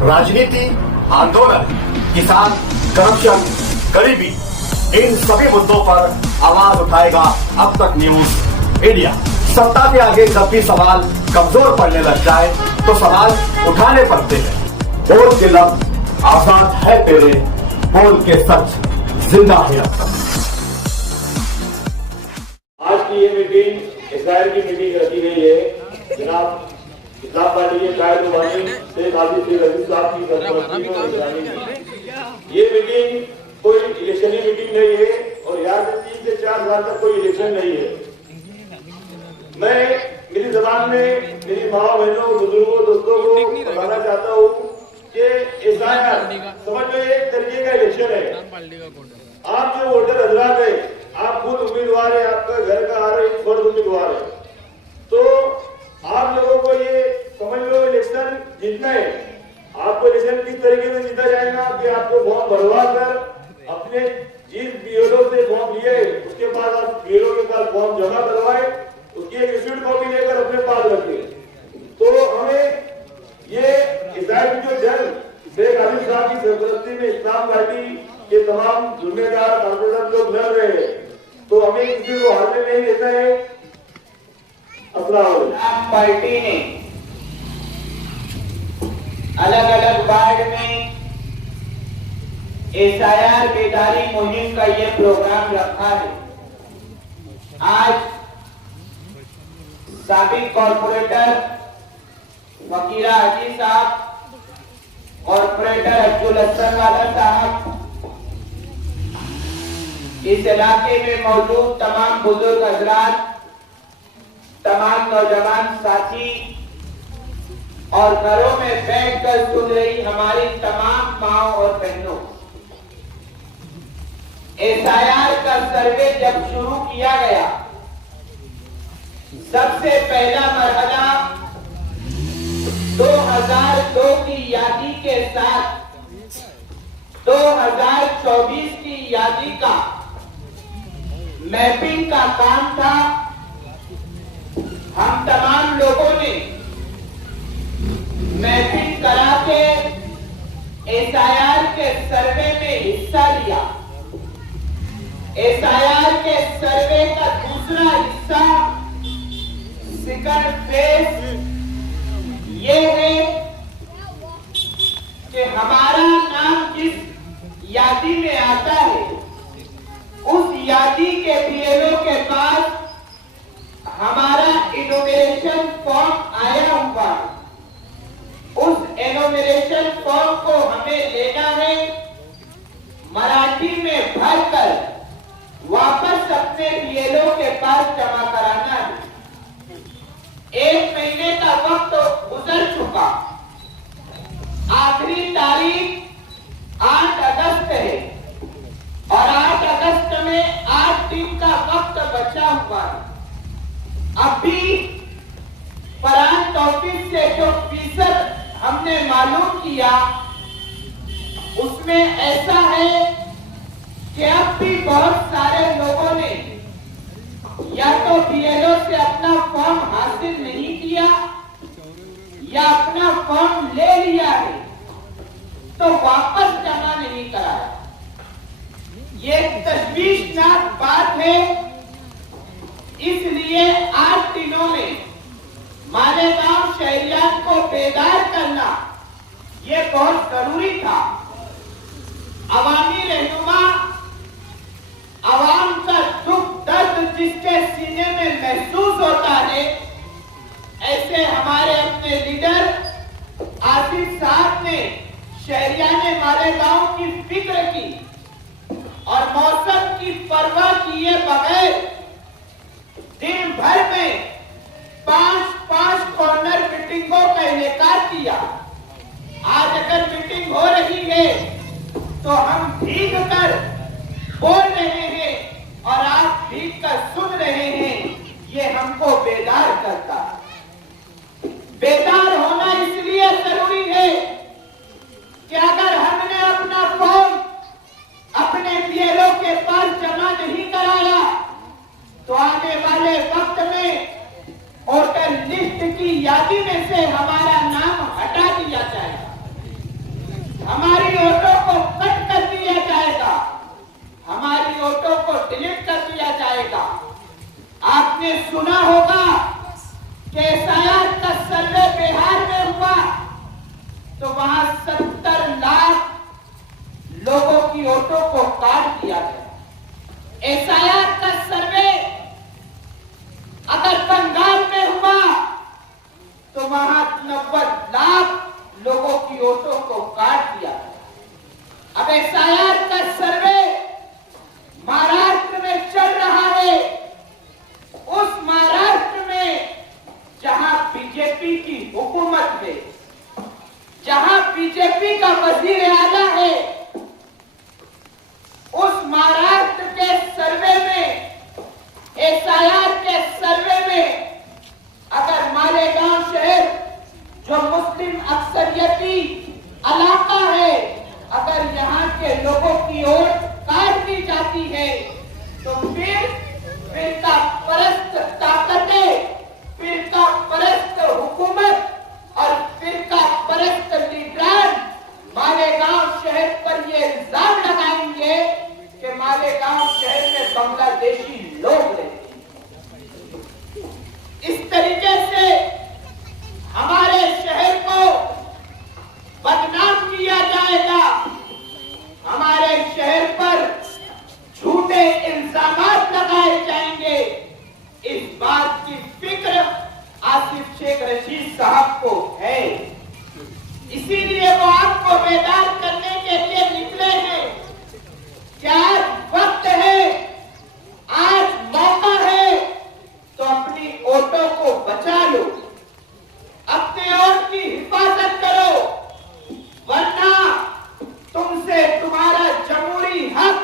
राजनीति, आंदोलन, किसान, करप्शन, गरीबी, इन सभी मुद्दों पर आवाज उठाएगा अब तक न्यूज इंडिया। सत्ता के आगे जब भी सवाल कमजोर पड़ने लग जाए तो सवाल उठाने पड़ते हैं। बोल के लफ्ज आजाद है तेरे, बोल के सच जिंदा है अब तक। आज की ये मीटिंग इसराइल की मीटिंग रखी गई है। जनाब इस्लाम पार्टी के कायद रुहानी शेख हाजी शेख रजीज साहब की सरपरस्ती में और निगरानी में ये मीटिंग कोई इलेक्शनी मीटिंग नहीं है और यहाँ से 3 से 4 साल तक कोई इलेक्शन नहीं है। मैं मेरी जबान में मेरी माँ बहनों बुजुर्गों दोस्तों को बताना चाहता हूँ कि इसराइल समझ लो एक तरीके का इलेक्शन है। आप जो वोटर हजरात है, आप खुद उम्मीदवार है, आपका घर का हर एक फर्द उम्मीदवार है, तो आप लोगों को ये समझ लो इलेक्शन जीतना है। आपको इलेक्शन किस तरीके से जीता जाएगा कि आपको फॉर्म भरवा कर अपने जिस बीएलओ से फॉर्म लिए उसके पास आप बीएलओ के पास फॉर्म जमा करवाए, उसकी एक रिसीट कॉपी लेकर अपने पास रखें। तो हमें ये इसराइल की जो जंग शेख हाजी साहब की सरपरस्ती में इस्लाम पार्टी के तमाम जिम्मेदार कारपोरेटर लोग लड़ रहे हैं, तो हमें किसी को हारने नहीं देता है। इस्लाम पार्टी ने अलग अलग वार्ड में एसआईआर बेदारी मुहिम का ये प्रोग्राम रखा है। आज साबिक कॉर्पोरेटर वकीला हाजी साहब, कॉर्पोरेटर अब्दुल हसन वाला साहब, इस इलाके में मौजूद तमाम बुजुर्ग हजरात, तमाम नौजवान साथी और घरों में बैठकर सुन रही हमारी तमाम माओ और बहनों, एसआईआर का सर्वे जब शुरू किया गया, सबसे पहला मरहला 2002 की यादी के साथ 2024 की यादी का मैपिंग का काम था। हम तमाम लोगों ने मैपिंग करा के एसआईआर के सर्वे में हिस्सा लिया। एसआईआर के सर्वे का दूसरा हिस्सा सेकंड फेज ये है कि हमारा नाम जिस यादी में आता है उस यादी के बीएलओ के पास हमारा इनोमिनेशन फॉर्म आया हुआ है। उस इनोमिनेशन फॉर्म को हमें लेना है, मराठी में भरकर वापस अपने बीएलओ के पास जमा कराना है। 1 महीने का वक्त गुजर चुका, आखिरी तारीख 8 अगस्त है और 8 अगस्त में 8 दिन का वक्त बचा हुआ है। अभी प्रांत ऑफिस से जो फीसद हमने मालूम किया उसमें ऐसा है कि अब भी बहुत सारे लोगों ने या तो बीएलओ से अपना फॉर्म हासिल नहीं किया या अपना फॉर्म ले लिया है तो वापस जमा नहीं कराया। ये तशवीशनाक बात है। इसलिए 8 दिनों में मालेगांव शहरियात को बेदार करना ये बहुत जरूरी था। अवामी रहनुमा आवाम का दुख दर्द जिसके सीने में महसूस होता है, ऐसे हमारे अपने लीडर आसिफ साहब ने शहरियाने मालेगांव की फिक्र की और मौसम की परवाह किए बगैर दिन भर में 5 कॉर्नर मीटिंगों का इनेकार किया। आज अगर मीटिंग हो रही है तो हम भीग कर बोल रहे हैं और आप भीग कर सुन रहे हैं, ये हमको बेदार करता। बेदार होना इसलिए जरूरी है कि अगर हमने अपना फॉर्म अपने बीएलओ के पास जमा नहीं कराया तो आने वाले वक्त में वोटर लिस्ट की यादी में से हमारा नाम हटा दिया जाएगा। लाख लोगों की वोटों को काट दिया। अब एसआईआर का सर्वे महाराष्ट्र में चल रहा है। उस महाराष्ट्र में जहां बीजेपी की हुकूमत है, जहां बीजेपी का वजीर आला है, उस महाराष्ट्र के सर्वे में, एसआईआर के सर्वे में अगर मालेगांव शहर जो मुस्लिम अक्सरियती इलाका है, अगर यहाँ के लोगों की वोट काट दी जाती है तो फिर फिरका परस्त ताकतें, फिरका परस्त हुकूमत और फिरका परस्त लीडर मालेगांव शहर पर ये इल्जाम लगाएंगे कि मालेगांव शहर में बांग्लादेशी लोग रहते हैं। इस तरीके से हमारे शहर को बदनाम किया जाएगा, हमारे शहर पर झूठे इल्जामात लगाए जाएंगे। इस बात की फिक्र आसिफ शेख रशीद साहब को है, इसीलिए वो आपको बेदार करने के लिए निकले हैं कि आज वक्त है, आज मौका है, तो अपनी वोटों को बचा लो, अपने वोट की हिफाजत करो, वरना तुमसे तुम्हारा जमहूरी हक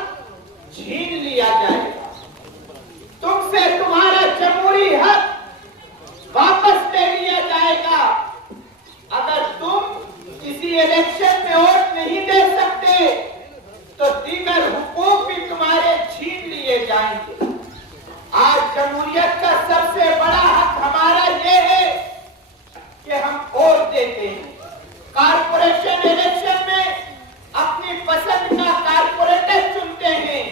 छीन लिया जाएगा, तुमसे तुम्हारा जमहूरी हक वापस ले लिया जाएगा। अगर तुम किसी इलेक्शन में वोट नहीं दे सकते तो दीगर हुकूक भी तुम्हारे छीन लिए जाएंगे। आज जमहूरियत का सबसे बड़ा हक हमारा ये है कि हम वोट देते हैं। कारपोरेशन इलेक्शन में अपनी पसंद का कारपोरेटर चुनते हैं,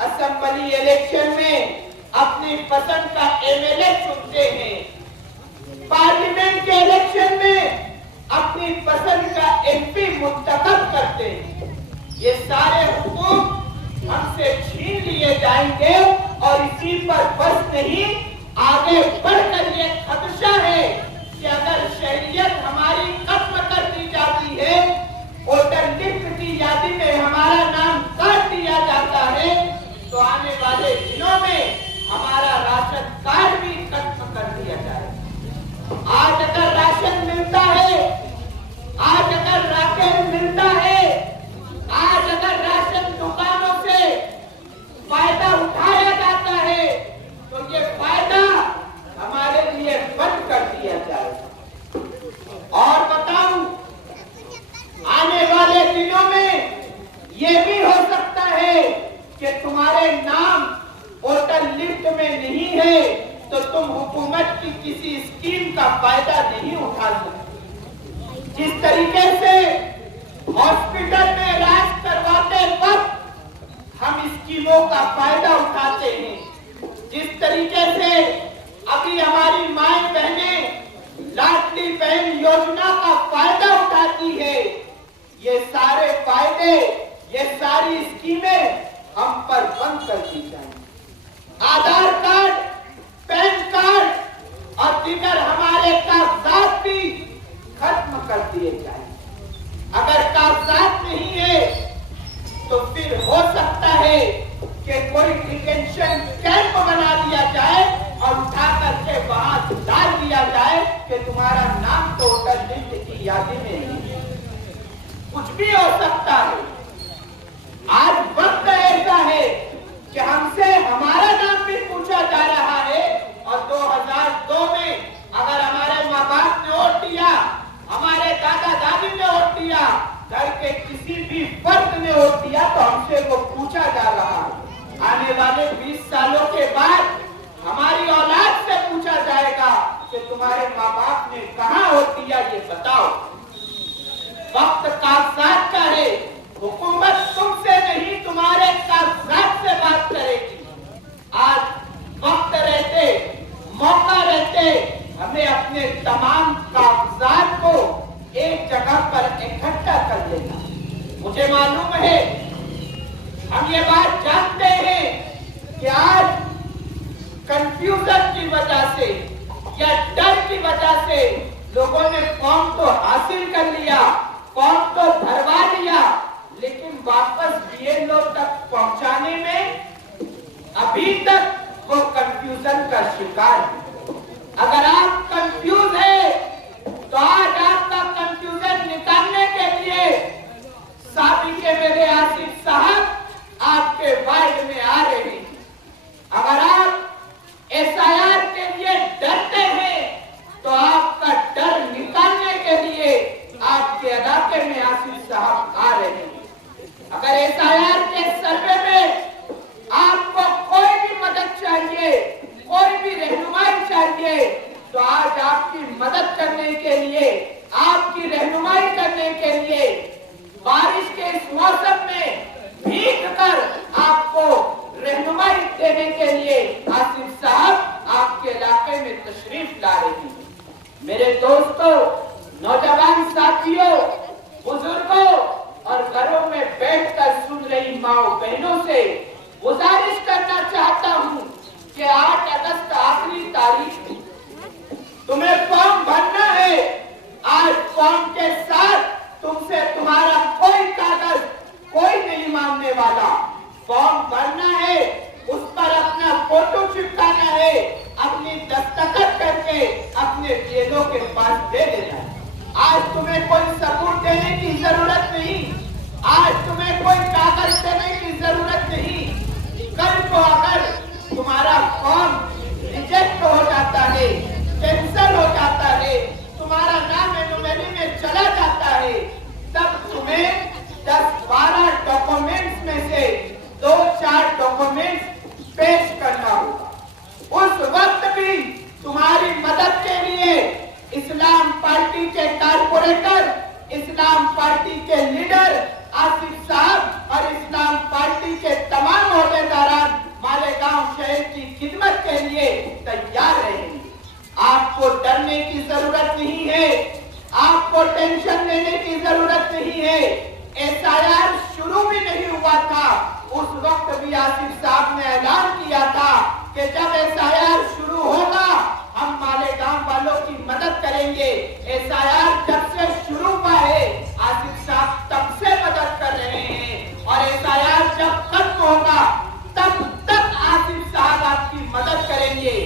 असेंबली इलेक्शन में अपनी पसंद का एमएलए चुनते हैं, पार्लियामेंट के इलेक्शन में अपनी पसंद का एमपी मुंतखब करते हैं। ये सारे हुकूक हमसे छीन लिए जाएंगे और इसी पर बस नहीं, आगे बढ़कर ये खदशा है कि अगर शहरियत हमारी खत्म कर दी जाती है, वोटर लिस्ट की यादी में हमारा नाम काट दिया जाता है, तो आने वाले दिनों में हमारा राशन कार्ड भी खत्म कर दिया जाएगा। आज अगर राशन मिलता है, आज अगर राशन मिलता है, आज अगर राशन दुकानों से फायदा उठाया जाता है, तो ये फायदा हमारे लिए बंद कर दिया जाएगा। और बताऊं, आने वाले दिनों में ये भी हो सकता है कि तुम्हारे नाम वोटर लिस्ट में नहीं है तो तुम हुकूमत की किसी स्कीम का फायदा नहीं उठा सकते। जिस तरीके से हॉस्पिटल में इलाज करवाते वक्त हम स्कीमों का फायदा उठाते हैं, जिस तरीके से अभी हमारी माएं बहनें लाडली बहन योजना का फायदा उठाती है, ये सारे फायदे, ये सारी स्कीमें हम पर बंद कर दी जाएंगी। आधार कार्ड, पैन कार्ड और दीगर हमारे कागजात भी खत्म कर दिए जाएंगे। अगर कागजात नहीं है तो फिर हो सकता है कि कोई डिटेंशन कैंप बना दिया जाए और उठा करके वहां डाल दिया जाए कि तुम्हारा नाम तो वोटर लिस्ट की यादी में नहीं है। कुछ भी हो सकता है। आज वक्त ऐसा है कि हमसे हमारा नाम भी पूछा जा रहा है और 2002 में अगर हमारे माँ बाप ने वोट दिया, हमारे दादा दादी ने वोट दिया, घर के किसी भी फर्द ने वोट दिया तो हमसे वो पूछा जा रहा है। आने वाले 20 सालों के बाद हमारी औलाद से पूछा जाएगा कि तुम्हारे माँ बाप ने कहाँ वोट दिया, ये बताओ। वक्त कागजात का है, हुकूमत तुमसे नहीं तुम्हारे कागजात से बात करेगी। आज वक्त रहते, मौका रहते हमें अपने तमाम कागजात को एक जगह पर इकट्ठा कर लेना। मुझे मालूम है, हम ये बात जानते हैं कि आज कंफ्यूजन की वजह से या डर की वजह से लोगों ने फॉर्म तो हासिल कर लिया, फॉर्म तो भरवा लिया, लेकिन वापस बीएलओ तक पहुंचाने में अभी तक वो कंफ्यूजन का शिकार है। अगर आप कंफ्यूज है तो आज आपका कंफ्यूजन निकालने के लिए साबिक़े मेरे आसिफ साहब आपके वार्ड में आ रहे हैं। अगर आप एसआईआर के लिए डरते हैं तो आपका डर निकालने के लिए आपके इलाके में आसिफ साहब आ रहे हैं। अगर एसआईआर के सर्वे में आपको कोई भी मदद चाहिए, कोई भी रहनुमाई चाहिए, तो आज आपकी मदद करने के लिए, आपकी रहनुमाई करने के लिए बारिश के इस मौसम में भीग कर आपको रहनुमाई देने के लिए आसिफ साहब आपके इलाके में तशरीफ ला रहे हैं। मेरे दोस्तों, नौजवान साथियों, बुजुर्गों और घरों में बैठकर सुन रही माओ बहनों से गुजारिश करना चाहता हूं कि 8 अगस्त आखिरी तारीख थी, तुम्हें फॉर्म भरना है। आज फॉर्म के साथ तुमसे तुम्हारा कोई कागज कोई नहीं मांगने वाला। फॉर्म भरना है, उस पर अपना फोटो चिपकाना है, अपनी दस्तखत करके अपने बीएलओ के पास दे देना है। आज तुम्हें कोई सबूत देने की जरूरत नहीं, आज तुम्हें कोई कागज देने की जरूरत नहीं। कल को अगर तुम्हारा फॉर्म रिजेक्ट हो जाता है, कैंसिल हो जाता है, तुम्हारा नाम एनुमरी में चला जाता है, तब तुम्हें 10-12 डॉक्यूमेंट्स में से 2-4 डॉक्यूमेंट्स पेश करना होगा। उस वक्त भी तुम्हारी मदद के लिए इस्लाम पार्टी के कारपोरेटर, इस्लाम पार्टी के लीडर आसिफ साहब और इस्लाम पार्टी के तमाम ओहदेदारान मालेगांव शहर की खिदमत के लिए तैयार रहेंगे। आपको डरने की जरूरत नहीं है, आपको टेंशन लेने की जरूरत नहीं है। एसआईआर शुरू भी नहीं हुआ था, उस वक्त भी आसिफ साहब ने ऐलान किया था कि जब एसआईआर शुरू होगा हम मालेगांव वालों की मदद करेंगे। एसआईआर जब से शुरू हुआ है आसिफ साहब तब से मदद कर रहे हैं, और एसआईआर जब खत्म होगा तब तक आसिफ साहब आपकी मदद करेंगे।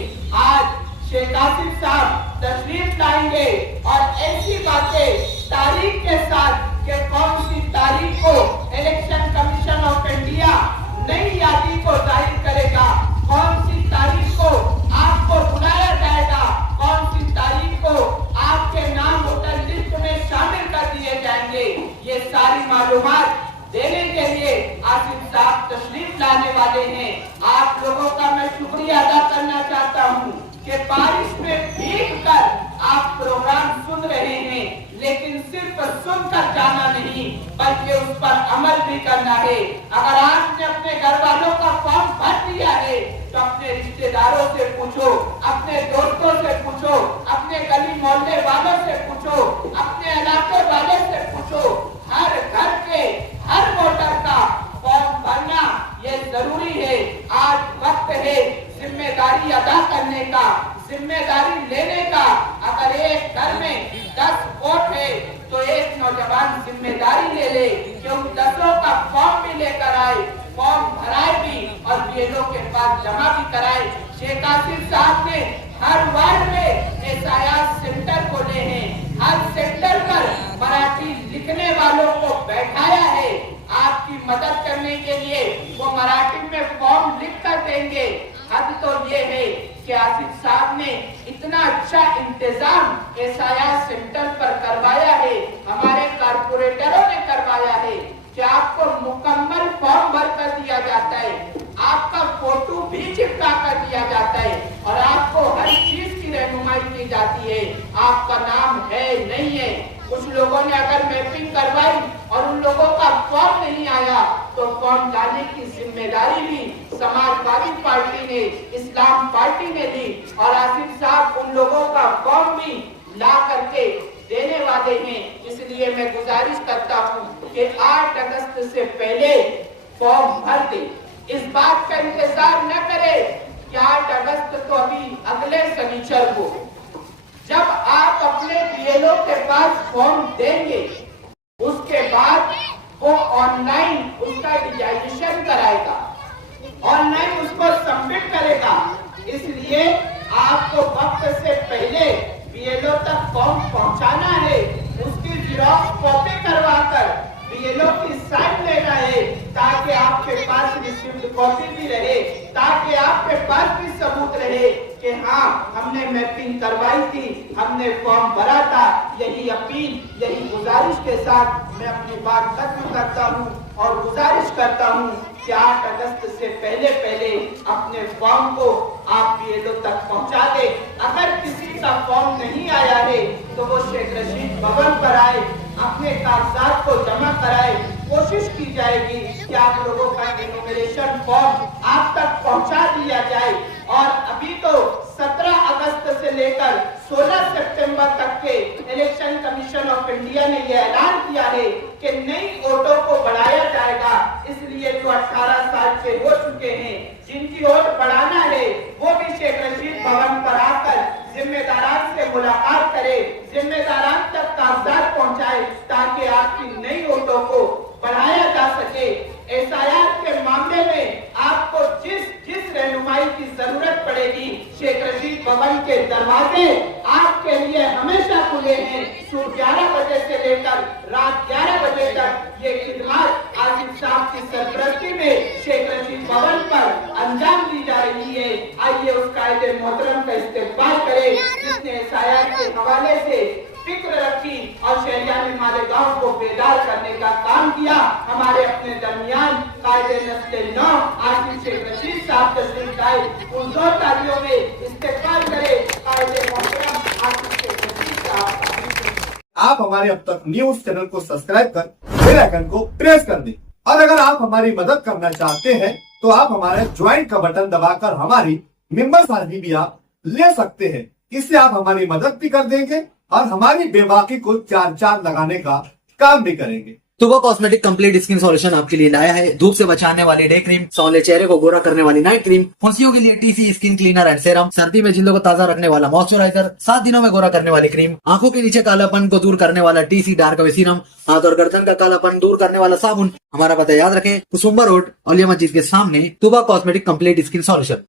आज शेख आसिफ साहब तशरीफ लाएंगे और ऐसी बातें तारीख के साथ कि कौन सी तारीख को इलेक्शन कमीशन ऑफ इंडिया नई यादी को जाहिर करेगा, कौन सी तारीख को आपको बुलाया जाएगा, कौन सी तारीख को आपके नाम वोटर लिस्ट में शामिल कर दिए जाएंगे, ये सारी मालूमात देने के लिए आसिफ साहब तशरीफ लाने वाले हैं। आप लोगों का मैं शुक्रिया अदा करना चाहता हूँ कि बारिश में भीग कर आप प्रोग्राम सुन रहे हैं, लेकिन सिर्फ सुनकर जाना नहीं बल्कि उस पर अमल भी करना है। अगर आपने अपने घर वालों का फॉर्म भर दिया है तो अपने रिश्तेदारों से पूछो, अपने दोस्तों से पूछो, अपने गली मोहल्ले वालों से पूछो, अपने इलाके वाले से पूछो। हर घर के हर वोटर का फॉर्म भरना ये जरूरी है। आज वक्त है जिम्मेदारी अदा करने का, जिम्मेदारी लेने का। अगर एक घर में 10 वोट है तो एक नौजवान जिम्मेदारी ले ले कि उन 10 का फॉर्म भी लेकर आए, फॉर्म भराए भी और बीएलओ के पास जमा भी कराए। शेख आसिफ साहब ने हर वार्ड में एसआईआर सेंटर खोले हैं, हर सेंटर पर मराठी लिखने वालों को बैठाया है। आपकी मदद करने के लिए वो मराठी में फॉर्म लिख कर देंगे। हद तो ये है कि आसिफ साहब ने इतना अच्छा इंतजाम एसआईआर सेंटर पर करवाया है, हमारे कारपोरेटरों ने करवाया है कि आपको मुकम्मल फॉर्म भर कर दिया जाता है, आपका फोटो भी चिपका कर दिया जाता है और आपको हर चीज की रहनुमाई की जाती है। आपका नाम है नहीं है, कुछ लोगों ने अगर मैपिंग करवाई और उन लोगों का फॉर्म नहीं आया तो फॉर्म लाने की जिम्मेदारी भी समाजवादी पार्टी ने, इस्लाम पार्टी ने ली और आसिफ साहब उन लोगों का फॉर्म भी ला करके देने वाले हैं। इसलिए मैं गुजारिश करता हूँ कि 8 अगस्त से पहले फॉर्म भर दे। इस बात का इंतजार न करे कि 8 अगस्त तो अभी अगले शनिचर को, जब आप अपने बीएलओ के पास फॉर्म देंगे, उसके बाद वो ऑनलाइन उसका डिजाइनेशन कराएगा, ऑनलाइन उसको सबमिट करेगा। इसलिए आपको वक्त से पहले बीएलओ तक फॉर्म पहुंचाना है, उसकी जीरोक्स कॉपी करवाकर बीएलओ की साइन लेना है, ताकि आपके पास रिसीव्ड कॉपी भी रहे, ताकि आपके पास भी सबूत रहे कि हाँ हमने मैपिंग करवाई थी, हमने फॉर्म भरा था। यही अपील, यही गुजारिश के साथ मैं अपनी बात खत्म करता हूँ और गुजारिश करता हूँ कि 8 अगस्त से पहले अपने फॉर्म को आप बीएलओ तक पहुँचा दे। अगर किसी का फॉर्म नहीं आया है तो वो शेख रशीद भवन पर आए, अपने कागजात को जमा कराए। कोशिश की जाएगी कि आप लोगों का एनुमरेशन फॉर्म आप तक पहुंचा दिया जाए। और अभी तो 17 अगस्त से लेकर 16 सितंबर तक के इलेक्शन कमीशन ऑफ इंडिया ने यह ऐलान किया है कि नई वोटों को बढ़ाया जाएगा। इसलिए जो 18 साल के हो चुके हैं, जिनकी वोट बढ़ाना है, वो भी शेख रशीद भवन पर आकर जिम्मेदारान से मुलाकात करे, जिम्मेदारान तक कागजात पहुंचाए, ताकि आपकी नई वोटों को बढ़ाया जा सके। एसआईआर के मामले में आपको जिस रहनुमाई की जरूरत पड़ेगी, शेख रशीद भवन के दरवाजे आपके लिए हमेशा खुले हैं। सुबह 11 बजे से लेकर रात 11 बजे तक ये खिदमत आसिफ साहब की सरपरस्ती में शेख रशीद भवन पर अंजाम दी जा रही है। आइए उस कायदे मोहतरम का इस्तेमाल करें जिसने एसआईआर के हवाले से फिक्र रखी और शहरियान मालेगांव को बेदार करने का काम किया। हमारे अपने दरमियान कायदे नस्ल नौ आसिफ शेख रशीद साहब तशरीफ लाए, उन दो तालियों में इस्तेमाल करें कायदे मोहतरम आसिफ शेख रशीद साहब। आप हमारे अब तक न्यूज चैनल को सब्सक्राइब कर बेल आइकन को प्रेस कर दें। और अगर आप हमारी मदद करना चाहते हैं तो आप हमारे ज्वाइन का बटन दबाकर हमारी मेंबर साथी भी आप ले सकते हैं। इससे आप हमारी मदद भी कर देंगे और हमारी बेबाकी को चार चांद लगाने का काम भी करेंगे। तुबा कॉस्मेटिक कंप्लीट स्किन सॉल्यूशन आपके लिए लाया है धूप से बचाने वाली डे क्रीम, सौले चेहरे को गोरा करने वाली नाइट क्रीम, फुंसियों के लिए TC skin cleaner and serum, सर्दी में जिल्दों को ताजा रखने वाला मॉइस्चराइजर, 7 दिनों में गोरा करने वाली क्रीम, आंखों के नीचे कालापन को दूर करने वाला टीसी डार्क वे सीरम, हाथ और गर्दन का कालापन दूर करने वाला साबुन। हमारा पता याद रखें, कुसुम्बा रोड, औलिया मस्जिद के सामने, तुबा कॉस्मेटिक कंप्लीट स्किन सॉल्यूशन।